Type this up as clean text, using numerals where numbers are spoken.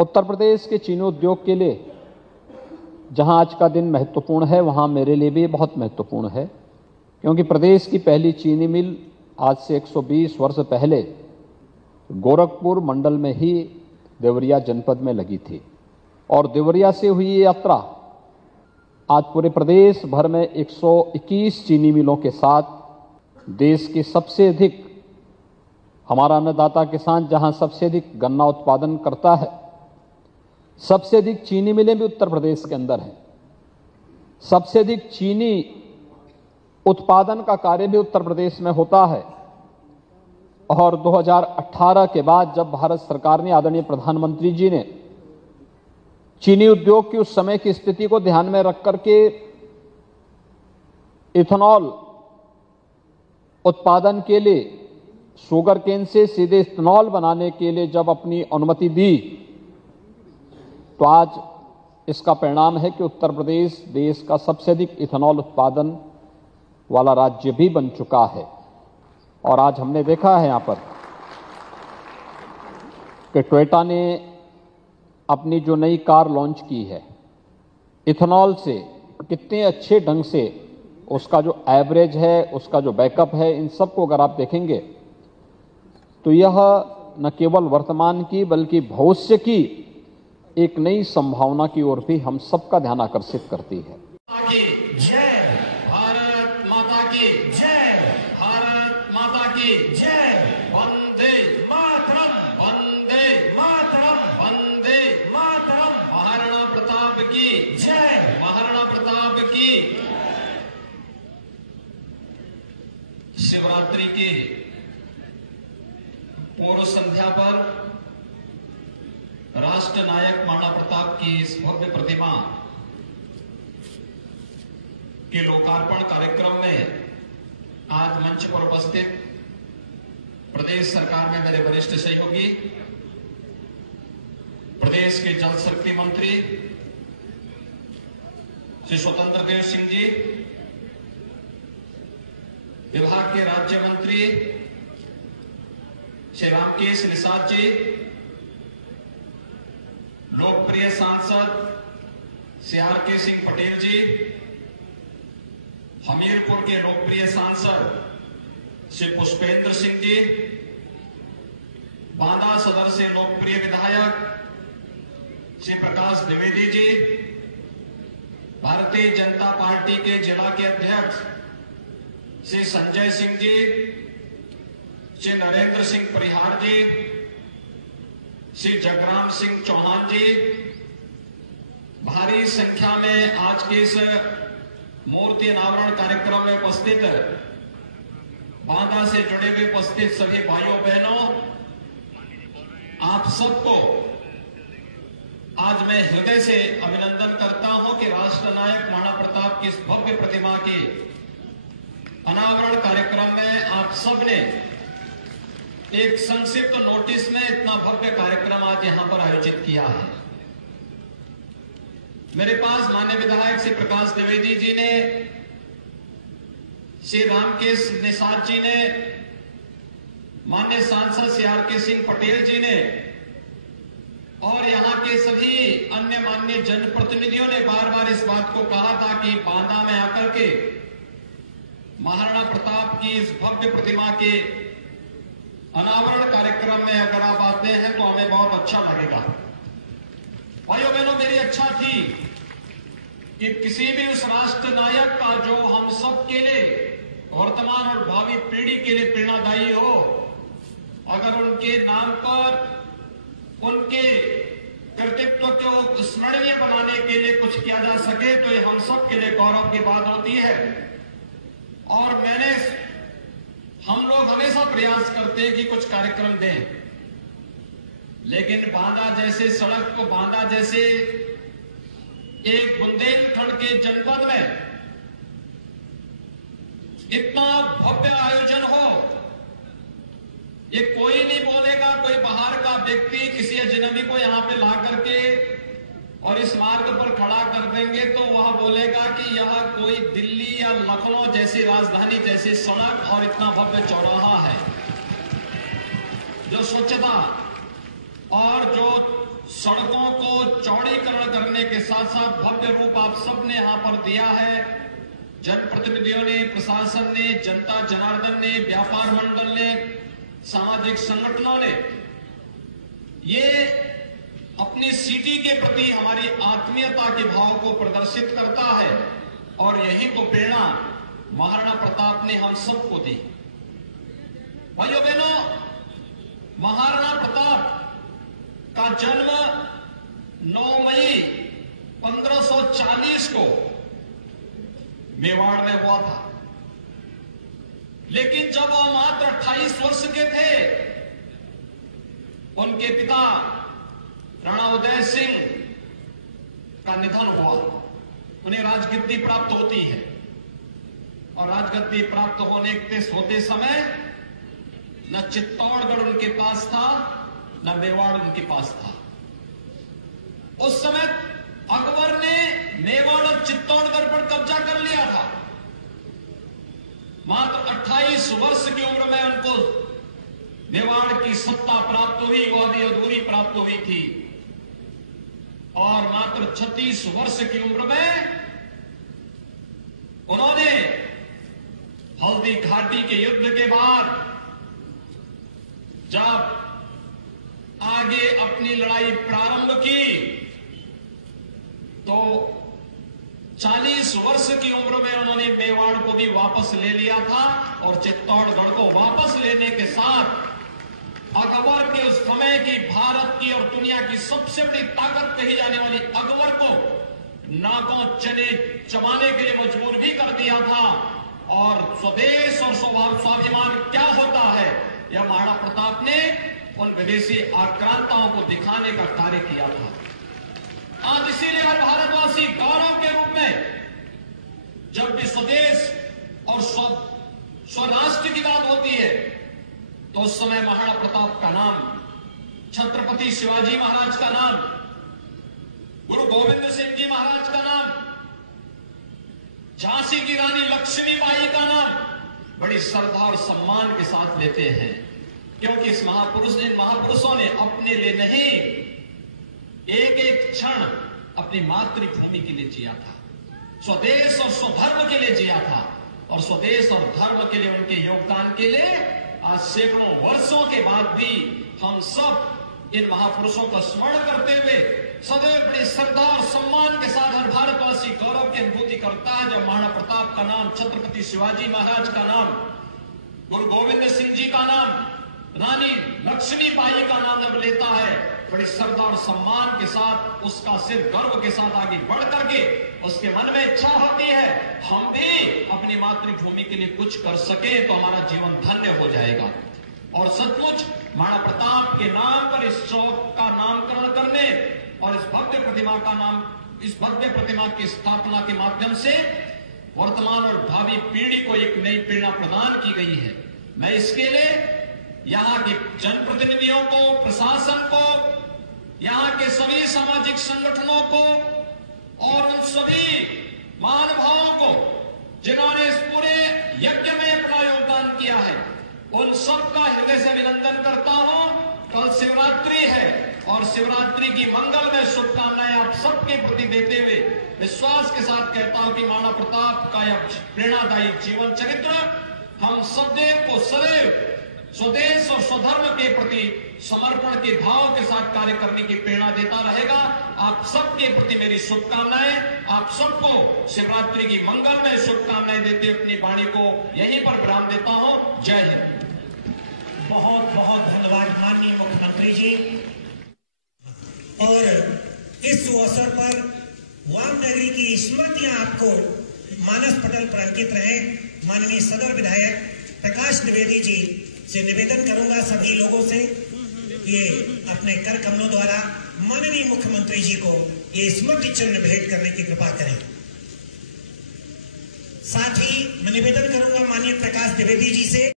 उत्तर प्रदेश के चीनी उद्योग के लिए जहां आज का दिन महत्वपूर्ण है, वहां मेरे लिए भी बहुत महत्वपूर्ण है, क्योंकि प्रदेश की पहली चीनी मिल आज से 120 वर्ष पहले गोरखपुर मंडल में ही देवरिया जनपद में लगी थी। और देवरिया से हुई ये यात्रा आज पूरे प्रदेश भर में 121 चीनी मिलों के साथ देश की सबसे अधिक, हमारा अन्नदाता किसान जहां सबसे अधिक गन्ना उत्पादन करता है, सबसे अधिक चीनी मिलें भी उत्तर प्रदेश के अंदर हैं। सबसे अधिक चीनी उत्पादन का कार्य भी उत्तर प्रदेश में होता है। और 2018 के बाद जब भारत सरकार ने, आदरणीय प्रधानमंत्री जी ने चीनी उद्योग की उस समय की स्थिति को ध्यान में रख करके इथेनॉल उत्पादन के लिए, शुगर केन से सीधे इथेनॉल बनाने के लिए जब अपनी अनुमति दी, तो आज इसका परिणाम है कि उत्तर प्रदेश देश का सबसे अधिक इथेनॉल उत्पादन वाला राज्य भी बन चुका है। और आज हमने देखा है यहां पर कि टोयोटा ने अपनी जो नई कार लॉन्च की है, इथेनॉल से कितने अच्छे ढंग से उसका जो एवरेज है, उसका जो बैकअप है, इन सबको अगर आप देखेंगे तो यह न केवल वर्तमान की बल्कि भविष्य की एक नई संभावना की ओर भी हम सबका ध्यान आकर्षित करती है। जय भारत माता की जय, भारत माता की जय, वंदे मातरम, वंदे मातरम, वंदे मातरम, महाराणा प्रताप की जय, महाराणा प्रताप की। शिवरात्रि की पूर्व संध्या पर राष्ट्र नायक महाराणा प्रताप की इस भव्य प्रतिमा के लोकार्पण कार्यक्रम में आज मंच पर उपस्थित प्रदेश सरकार में मेरे वरिष्ठ सहयोगी, प्रदेश के जल शक्ति मंत्री श्री स्वतंत्र देव सिंह जी, विभाग के राज्य मंत्री श्री रामकेश निषाद जी, लोकप्रिय सांसद श्री आर.के. सिंह पटेल जी, हमीरपुर के लोकप्रिय सांसद श्री पुष्पेंद्र सिंह जी, बांदा सदर से लोकप्रिय विधायक श्री प्रकाश द्विवेदी जी, भारतीय जनता पार्टी के जिला के अध्यक्ष श्री संजय सिंह जी, श्री नरेंद्र सिंह परिहार जी, श्री जगराम सिंह चौहान जी, भारी संख्या में आज के इस मूर्ति अनावरण कार्यक्रम में उपस्थित बांदा से जुड़े हुए उपस्थित सभी भाइयों बहनों, आप सबको आज मैं हृदय से अभिनंदन करता हूं कि राष्ट्र नायक महाराणा प्रताप की इस भव्य प्रतिमा के अनावरण कार्यक्रम में आप सबने एक संक्षिप्त नोटिस में इतना भव्य कार्यक्रम आज यहां पर आयोजित किया है। मेरे पास माननीय विधायक श्री प्रकाश द्विवेदी जी ने, श्री रामकेश निषाद जी ने, माननीय सांसद श्री आर.के. सिंह पटेल जी ने और यहां के सभी अन्य माननीय जनप्रतिनिधियों ने बार बार इस बात को कहा था कि बांदा में आकर के महाराणा प्रताप की इस भव्य प्रतिमा के अनावरण कार्यक्रम में अगर आप आते हैं तो हमें बहुत अच्छा लगेगा। भाइयों बहनों, मेरी इच्छा थी कि किसी भी उस राष्ट्र नायक का जो हम सब के लिए, वर्तमान और भावी पीढ़ी के लिए प्रेरणादायी हो, अगर उनके नाम पर उनके कृतित्व को स्मरणीय बनाने के लिए कुछ किया जा सके तो ये हम सब के लिए गौरव की बात होती है। और हम लोग हमेशा प्रयास करते हैं कि कुछ कार्यक्रम दें, लेकिन बांदा जैसे सड़क को, बांदा जैसे एक बुंदेलखंड के जनपद में इतना भव्य आयोजन हो, ये कोई नहीं बोलेगा। कोई बाहर का व्यक्ति किसी अजनबी को यहां पे ला करके और इस मार्ग पर खड़ा कर देंगे तो वह बोलेगा कि यह कोई दिल्ली या लखनऊ जैसी राजधानी जैसी सड़क और इतना भव्य चौराहा है। जो स्वच्छता और जो सड़कों को चौड़ीकरण करने के साथ साथ भव्य रूप आप सबने यहां पर दिया है। जनप्रतिनिधियों ने, प्रशासन ने, जनता जनार्दन ने, व्यापार मंडल ने, सामाजिक संगठनों ने, ये अपनी सिटी के प्रति हमारी आत्मीयता के भाव को प्रदर्शित करता है और यही तो प्रेरणा महाराणा प्रताप ने हम सबको दी। भाइयों बहनों, महाराणा प्रताप का जन्म 9 मई 1540 को मेवाड़ में हुआ था, लेकिन जब वो मात्र 28 वर्ष के थे, उनके पिता राणा उदय सिंह का निधन हुआ। उन्हें राजगद्दी प्राप्त होती है और राजगद्दी प्राप्त होते समय न चित्तौड़गढ़ उनके पास था, न मेवाड़ उनके पास था। उस समय अकबर ने मेवाड़ और चित्तौड़गढ़ पर कब्जा कर लिया था। मात्र 28 वर्ष की उम्र में उनको मेवाड़ की सत्ता प्राप्त हुई, वो अभी अधूरी प्राप्त हुई थी। और मात्र 36 वर्ष की उम्र में उन्होंने हल्दी घाटी के युद्ध के बाद जब आगे अपनी लड़ाई प्रारंभ की तो 40 वर्ष की उम्र में उन्होंने मेवाड़ को भी वापस ले लिया था और चित्तौड़गढ़ को वापस लेने के साथ अकबर के उस समय की भारत की और दुनिया की सबसे बड़ी ताकत कही जाने वाली अकबर को नाकों चने चबाने के लिए मजबूर भी कर दिया था। और स्वदेश और स्वाभिमान क्या होता है, यह महाराणा प्रताप ने उन विदेशी आक्रांताओं को दिखाने का कार्य किया था। आज इसीलिए हर भारतवासी गौरव के रूप में जब भी स्वदेश और स्वराष्ट्र की बात होती है तो उस समय महाराणा प्रताप का नाम, छत्रपति शिवाजी महाराज का नाम, गुरु गोविंद सिंह जी महाराज का नाम, झांसी की रानी लक्ष्मीबाई का नाम बड़ी श्रद्धा और सम्मान के साथ लेते हैं, क्योंकि इन महापुरुषों ने अपने लिए नहीं, एक एक क्षण अपनी मातृभूमि के लिए जिया था, स्वदेश और स्वधर्म के लिए जिया था। और स्वदेश और धर्म के लिए उनके योगदान के लिए आज सैकड़ों वर्षों के बाद भी हम सब इन महापुरुषों का स्मरण करते हुए सदैव बड़ी श्रद्धा और सम्मान के साथ हर भारतवासी गौरव की अनुभूति करता है जब महाराणा प्रताप का नाम, छत्रपति शिवाजी महाराज का नाम, गुरु गोविंद सिंह जी का नाम, रानी लक्ष्मीबाई का नाम जब लेता है, बड़ी श्रद्धा और सम्मान के साथ, उसका सिर गर्व के साथ आगे बढ़ करके उसके मन में इच्छा होती है हम भी अपनी मातृभूमि के लिए कुछ कर सके तो हमारा जीवन धन्य हो जाएगा। और सचमुच महाराणा प्रताप के नाम पर इस चौक का नामकरण करने और इस भव्य प्रतिमा की स्थापना के माध्यम से वर्तमान और भावी पीढ़ी को एक नई प्रेरणा प्रदान की गई है। मैं इसके लिए यहाँ के जनप्रतिनिधियों को, प्रशासन को, यहाँ के सभी सामाजिक संगठनों को और उन सभी महानुभावों को जिन्होंने इस पूरे यज्ञ में अपना योगदान किया है, उन सबका हृदय से अभिनंदन करता हूं। कल शिवरात्रि है और शिवरात्रि की मंगलमय शुभकामनाएं आप सबके प्रति देते हुए विश्वास के साथ कहता हूं कि महाराणा प्रताप का यह प्रेरणादायी जीवन चरित्र हम सदैव को सदैव स्वदेश और स्वधर्म के प्रति समर्पण के भाव के साथ कार्य करने की प्रेरणा देता रहेगा। आप सबके प्रति मेरी शुभकामनाएं, आप सबको शिवरात्रि की मंगलमय शुभकामनाएं देते अपनी वाणी को यहीं पर विराम देता हूं। जय हिंद। बहुत बहुत धन्यवाद माननीय मुख्यमंत्री जी। और इस अवसर पर वाम नगरी की स्मृतियां आपको मानस पटल पर अंकित रहे। माननीय सदर विधायक प्रकाश द्विवेदी जी से निवेदन करूंगा सभी लोगों से ये अपने कर कमलों द्वारा माननीय मुख्यमंत्री जी को ये स्मृति चिन्ह भेंट करने की कृपा करें। साथ ही मैं निवेदन करूंगा माननीय प्रकाश द्विवेदी जी से